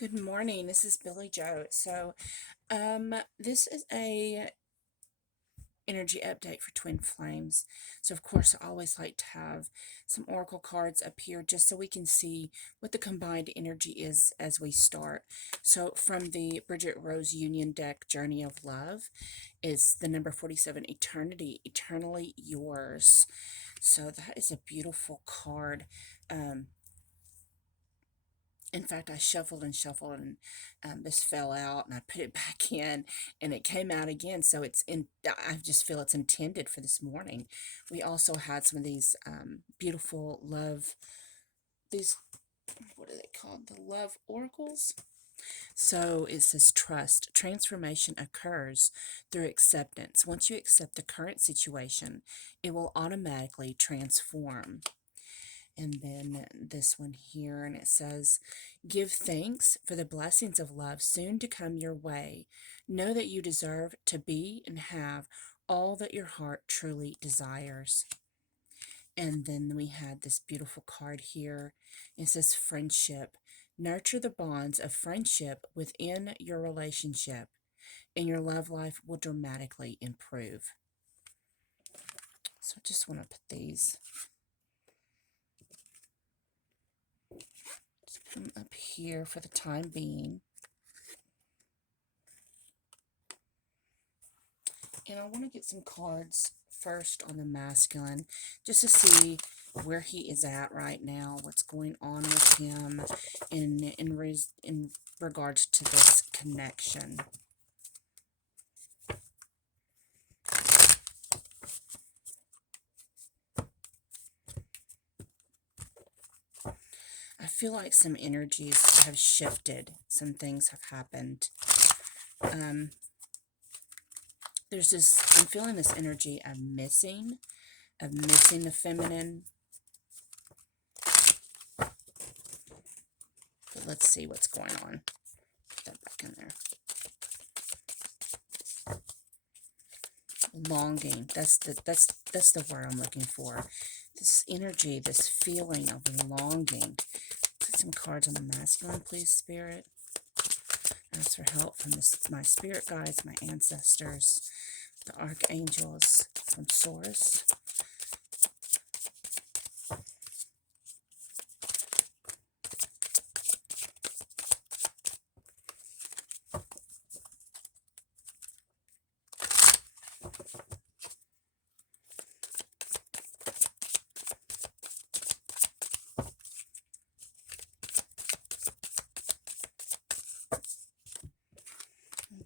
Good morning. This is Billy Joe. This is a energy update for twin flames. So, of course, I always like to have some oracle cards up here just so we can see what the combined energy is as we start. So, from the Bridget Rose Union deck, Journey of Love, is the number 47, Eternity, Eternally Yours. So, that is a beautiful card. In fact, I shuffled and shuffled, and this fell out, and I put it back in, and it came out again. So it's in. I just feel it's intended for this morning. We also had some of these beautiful love. These, what are they called? The love oracles. So it says trust. Transformation occurs through acceptance. Once you accept the current situation, it will automatically transform. And then this one here, and it says, give thanks for the blessings of love soon to come your way. Know that you deserve to be and have all that your heart truly desires. And then we had this beautiful card here. It says friendship. Nurture the bonds of friendship within your relationship, and your love life will dramatically improve. So I just want to put these up here for the time being. And I want to get some cards first on the masculine, just to see where he is at right now, what's going on with him in regards to this connection. I feel like some energies have shifted. Some things have happened. There's this, I'm feeling this energy of missing the feminine. But let's see what's going on. Put that back in there. Longing. That's the word I'm looking for. This energy, this feeling of longing. Put some cards on the masculine, please, Spirit. Ask for help from my spirit guides, my ancestors, the archangels, from Source.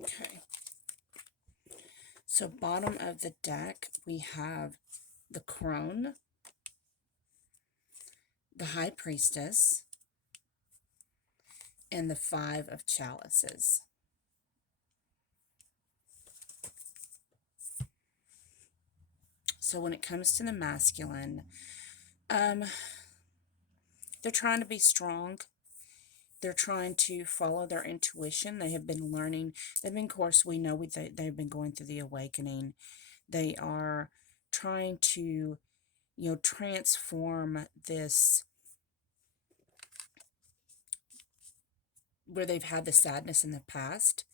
Okay. So bottom of the deck, we have the Crone, the High Priestess, and the Five of Chalices. So when it comes to the masculine, they're trying to be strong. They're trying to follow their intuition. They have been learning. They've been, of course, we know they've been going through the awakening. They are trying to, transform this, where they've had the sadness in the past.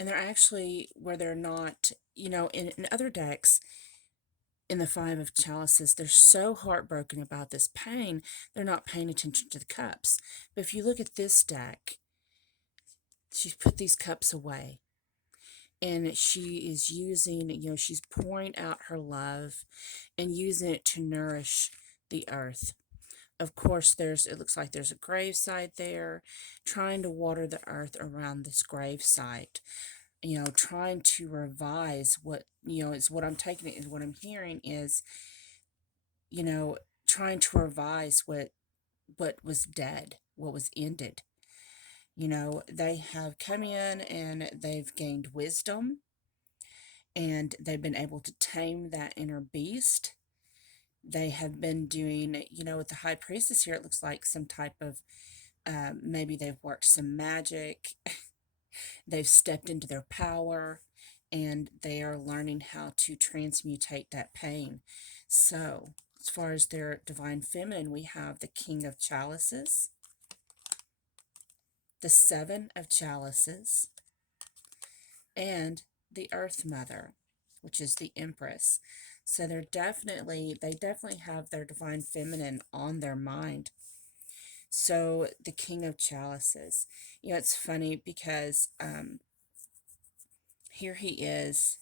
And they're actually, where they're not, in other decks, in the Five of Chalices, they're so heartbroken about this pain, they're not paying attention to the cups. But if you look at this deck, she's put these cups away. And she is using, she's pouring out her love and using it to nourish the earth. Of course, it looks like there's a gravesite there, trying to water the earth around this gravesite. Trying to revise what, is what I'm taking it, and what I'm hearing is, trying to revise what was dead, what was ended. They have come in and they've gained wisdom, and they've been able to tame that inner beast. They have been doing, with the High Priestess here, it looks like some type of, maybe they've worked some magic. They've stepped into their power, and they are learning how to transmutate that pain. So, as far as their divine feminine, we have the King of Chalices, the Seven of Chalices, and the Earth Mother, which is the Empress. So they definitely have their divine feminine on their mind. So the King of Chalices, it's funny because here he is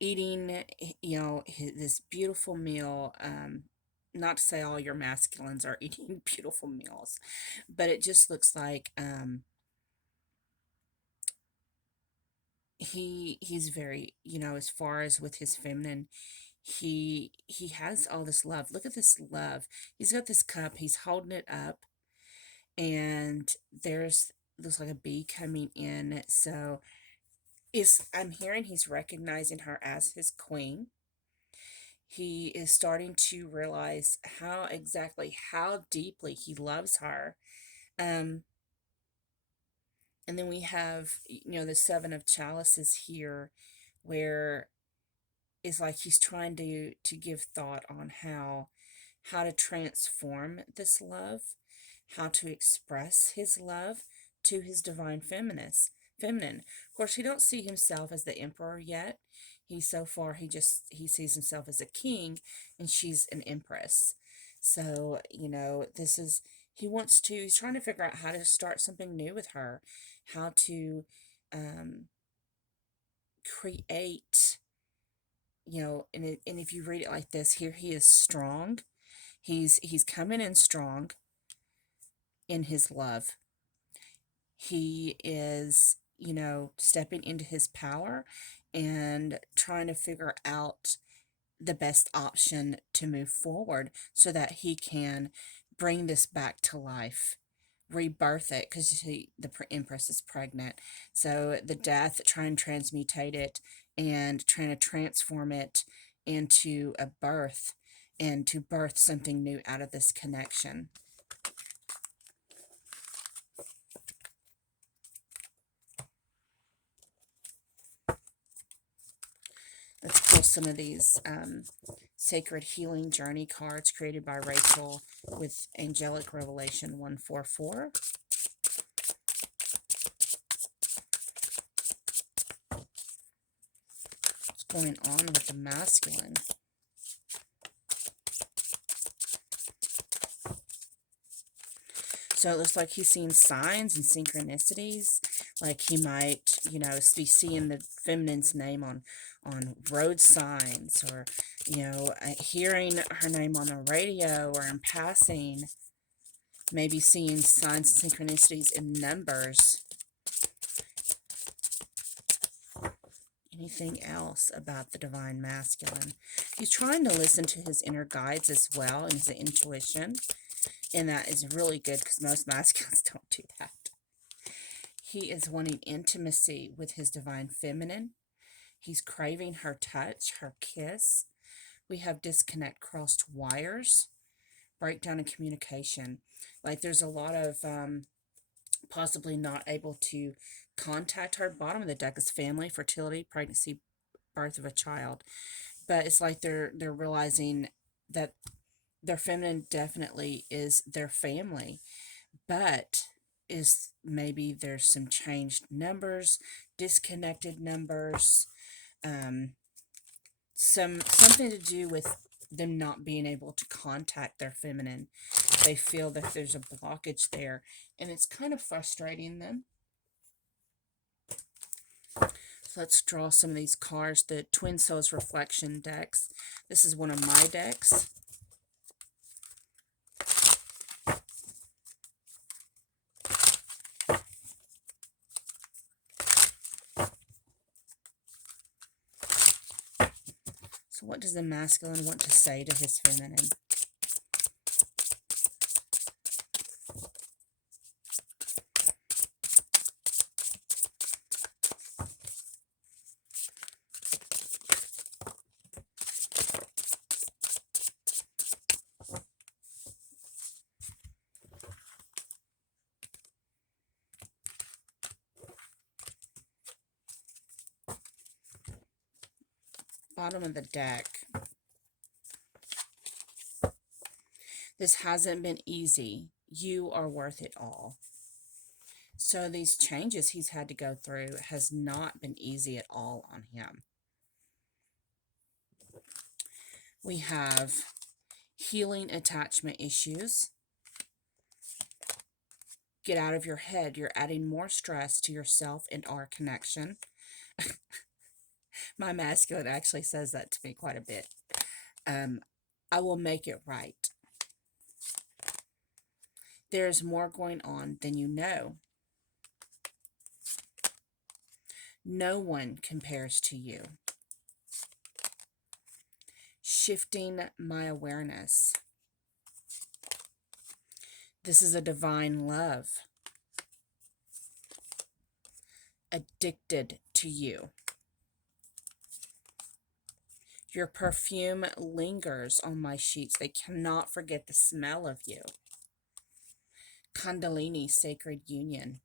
eating, this beautiful meal. Not to say all your masculines are eating beautiful meals, but it just looks like he's very, as far as with his feminine, he has all this love. Look at this love. He's got this cup, he's holding it up, and looks like a bee coming in. So I'm hearing he's recognizing her as his queen. He is starting to realize how deeply he loves her. And then we have, the Seven of Chalices here, where it's like he's trying to give thought on how to transform this love, how to express his love to his divine feminine. Of course, he don't see himself as the emperor yet. He sees himself as a king, and she's an empress. So, he's trying to figure out how to start something new with her, how to create, and if you read it like this, here he is strong. He's coming in strong in his love. He is, stepping into his power and trying to figure out the best option to move forward so that he can bring this back to life, rebirth it, because the Empress is pregnant. So the death, trying to transmutate it and trying to transform it into a birth, and to birth something new out of this connection. Let's pull some of these Sacred Healing Journey cards created by Rachel with Angelic Revelation 144. What's going on with the masculine? So it looks like he's seeing signs and synchronicities. Like he might, be seeing the feminine's name on road signs, or, hearing her name on the radio or in passing. Maybe seeing signs and synchronicities in numbers. Anything else about the divine masculine? He's trying to listen to his inner guides as well, and his intuition. And that is really good, because most masculines don't do that. He is wanting intimacy with his divine feminine. He's craving her touch, her kiss. We have disconnect, crossed wires, breakdown in communication. Like there's a lot of possibly not able to contact her. Bottom of the deck is family, fertility, pregnancy, birth of a child. But it's like they're realizing that their feminine definitely is their family, but maybe there's some changed numbers, disconnected numbers, something to do with them not being able to contact their feminine. They feel that there's a blockage there, and it's kind of frustrating them. So let's draw some of these cards. The Twin Souls Reflection decks. This is one of my decks. So what does the masculine want to say to his feminine? Bottom of the deck. This hasn't been easy. You are worth it all. So these changes he's had to go through has not been easy at all on him. We have healing attachment issues. Get out of your head. You're adding more stress to yourself and our connection. My masculine actually says that to me quite a bit. I will make it right. There's more going on than you know. No one compares to you. Shifting my awareness. This is a divine love. Addicted to you. Your perfume lingers on my sheets. They cannot forget the smell of you. Kundalini, sacred union.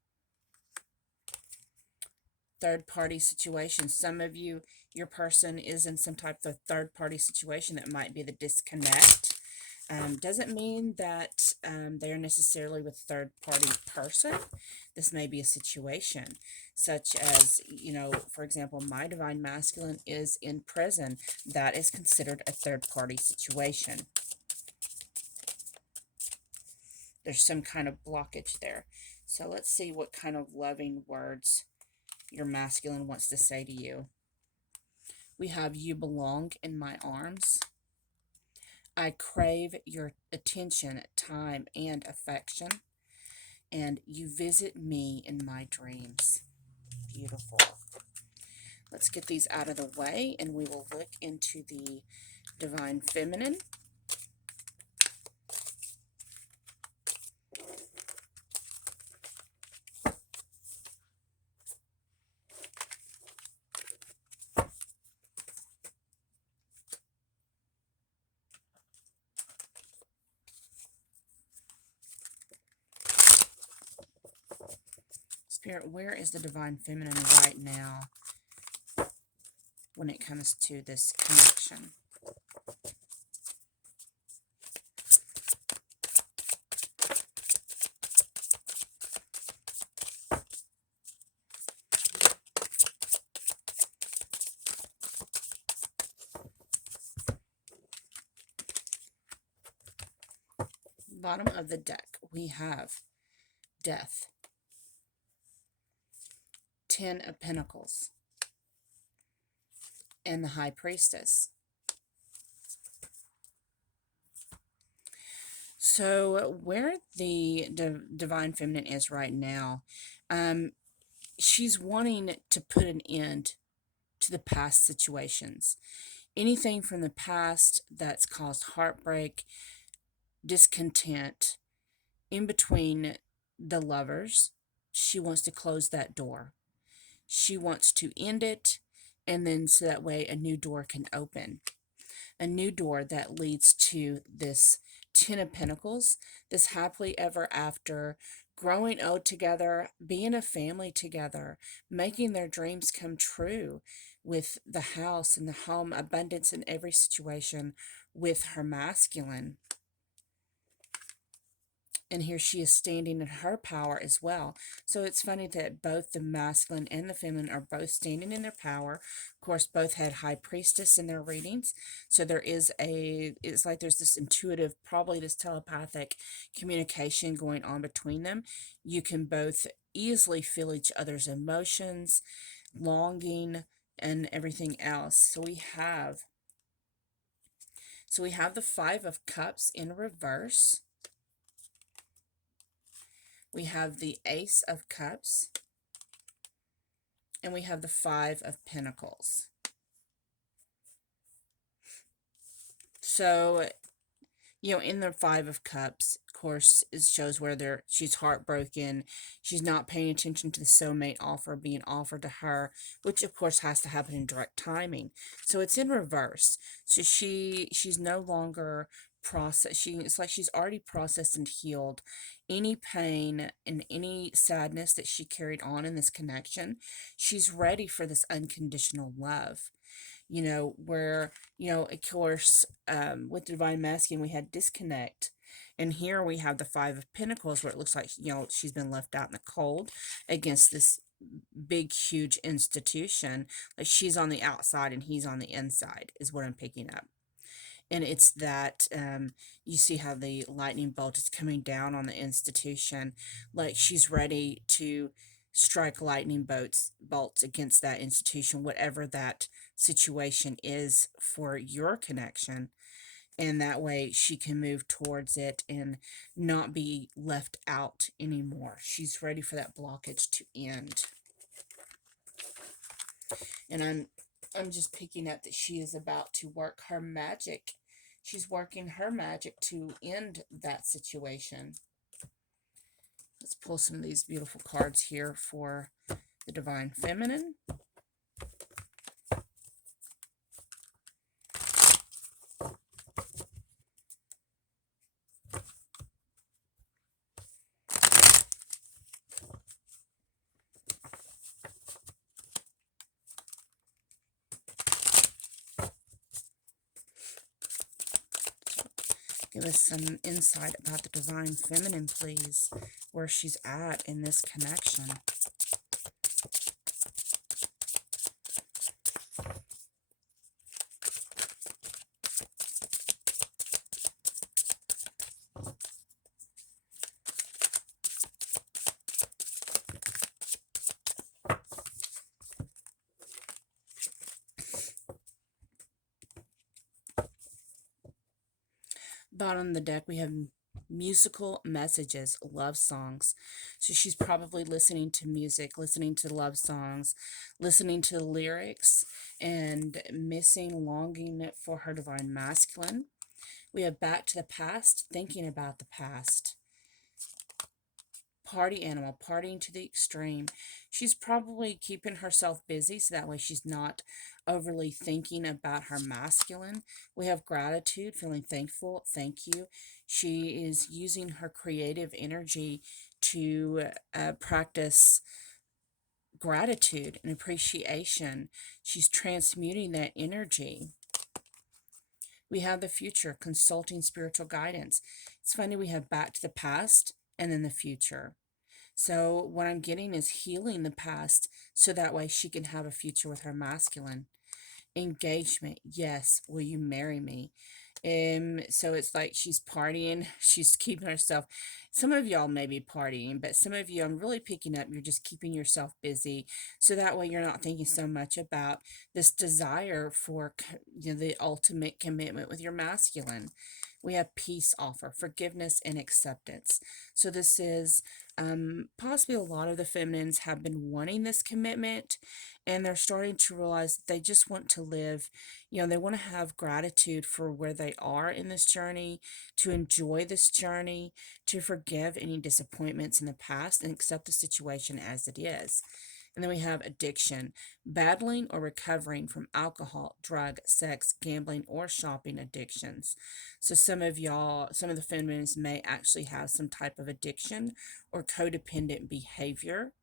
Third-party situation. Some of you, your person is in some type of third-party situation that might be the disconnect. Doesn't mean that they're necessarily with third-party person. This may be a situation such as, you know, for example, my divine masculine is in prison. That is considered a third-party situation. There's some kind of blockage there. So let's see what kind of loving words your masculine wants to say to you. We have, you belong in my arms. I crave your attention, time, and affection. And you visit me in my dreams. Beautiful. Let's get these out of the way and we will look into the divine feminine. Spirit, where is the divine feminine right now when it comes to this connection? Bottom of the deck, we have death. 10 of Pentacles. And the High Priestess. So where the divine feminine is right now, she's wanting to put an end to the past situations. Anything from the past that's caused heartbreak, discontent, in between the lovers, she wants to close that door. She wants to end it, and then so that way a new door can open. A new door that leads to this 10 of Pentacles, this happily ever after, growing old together, being a family together, making their dreams come true with the house and the home, abundance in every situation with her masculine. And here she is standing in her power as well. So it's funny that both the masculine and the feminine are both standing in their power. Of course, both had High Priestess in their readings. So there is it's like there's this intuitive, probably this telepathic communication going on between them. You can both easily feel each other's emotions, longing, and everything else. So we have the Five of Cups in reverse. We have the Ace of Cups, and we have the Five of Pentacles. So, you know, in the Five of Cups, of course, it shows where she's heartbroken. She's not paying attention to the soulmate offer being offered to her, which of course has to happen in direct timing. So it's in reverse. So she's no longer it's like she's already processed and healed any pain and any sadness that she carried on in this connection. She's ready for this unconditional love. You know, where, you know, of course, with divine masculine, we had disconnect. And here we have the Five of Pentacles, where it looks like, you know, she's been left out in the cold against this big, huge institution. Like she's on the outside and he's on the inside, is what I'm picking up. And it's that you see how the lightning bolt is coming down on the institution, like she's ready to strike lightning bolts against that institution, whatever that situation is for your connection. And that way she can move towards it and not be left out anymore. She's ready for that blockage to end. And I'm just picking up that she is about to work her magic. She's working her magic to end that situation. Let's pull some of these beautiful cards here for the Divine Feminine. Give us some insight about the Divine Feminine, please, where she's at in this connection. Bottom of the deck, we have musical messages, love songs. So she's probably listening to music, listening to love songs, listening to lyrics, and missing, longing for her divine masculine. We have back to the past, thinking about the past. Party animal, partying to the extreme. She's probably keeping herself busy so that way she's not overly thinking about her masculine. We have gratitude, feeling thankful, thank you. She is using her creative energy to practice gratitude and appreciation. She's transmuting that energy. We have the future, consulting spiritual guidance. It's funny, we have back to the past and then the future. So what I'm getting is healing the past so that way she can have a future with her masculine. Engagement, yes, will you marry me? So it's like she's partying, she's keeping herself, some of y'all may be partying, but some of you, I'm really picking up, you're just keeping yourself busy so that way you're not thinking so much about this desire for, you know, the ultimate commitment with your masculine. We have peace offer, forgiveness and acceptance. So this is possibly a lot of the feminines have been wanting this commitment, and they're starting to realize that they just want to live, you know, they want to have gratitude for where they are in this journey, to enjoy this journey, to forgive any disappointments in the past and accept the situation as it is. And then we have addiction, battling or recovering from alcohol, drug, sex, gambling, or shopping addictions. So some of y'all, some of the feminines may actually have some type of addiction or codependent behavior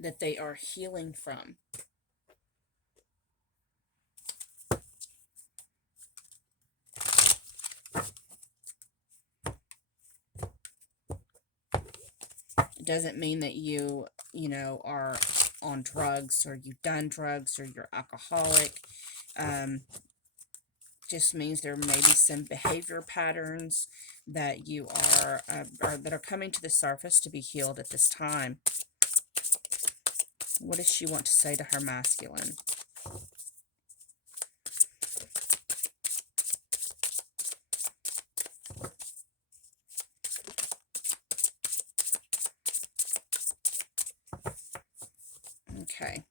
that they are healing from. It doesn't mean that you know, are on drugs or you've done drugs or you're alcoholic. Just means there may be some behavior patterns that you are, or that are coming to the surface to be healed at this time. What does she want to say to her masculine? Okay.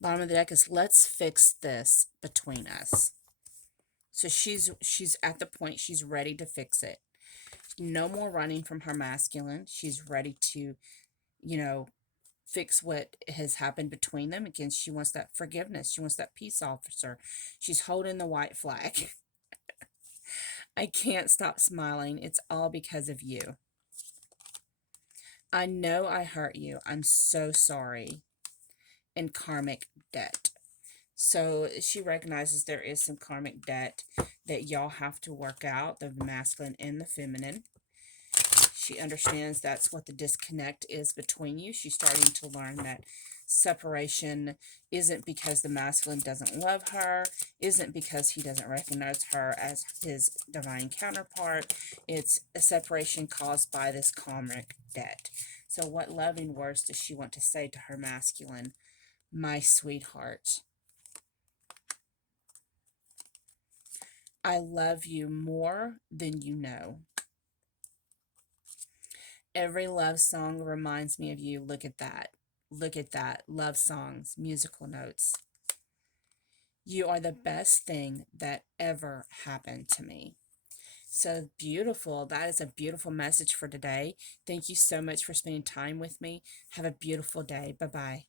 Bottom of the deck is let's fix this between us. So she's at the point she's ready to fix it. No more running from her masculine. She's ready to, you know, fix what has happened between them. Again, she wants that forgiveness. She wants that peace officer. She's holding the white flag. I can't stop smiling. It's all because of you. I know I hurt you. I'm so sorry. And karmic debt. So she recognizes there is some karmic debt that y'all have to work out, the masculine and the feminine. She understands that's what the disconnect is between you. She's starting to learn that separation isn't because the masculine doesn't love her, isn't because he doesn't recognize her as his divine counterpart. It's a separation caused by this karmic debt. So what loving words does she want to say to her masculine? My sweetheart, I love you more than you know. Every love song reminds me of you. Look at that. Look at that. Love songs, musical notes. You are the best thing that ever happened to me. So beautiful. That is a beautiful message for today. Thank you so much for spending time with me. Have a beautiful day. Bye-bye.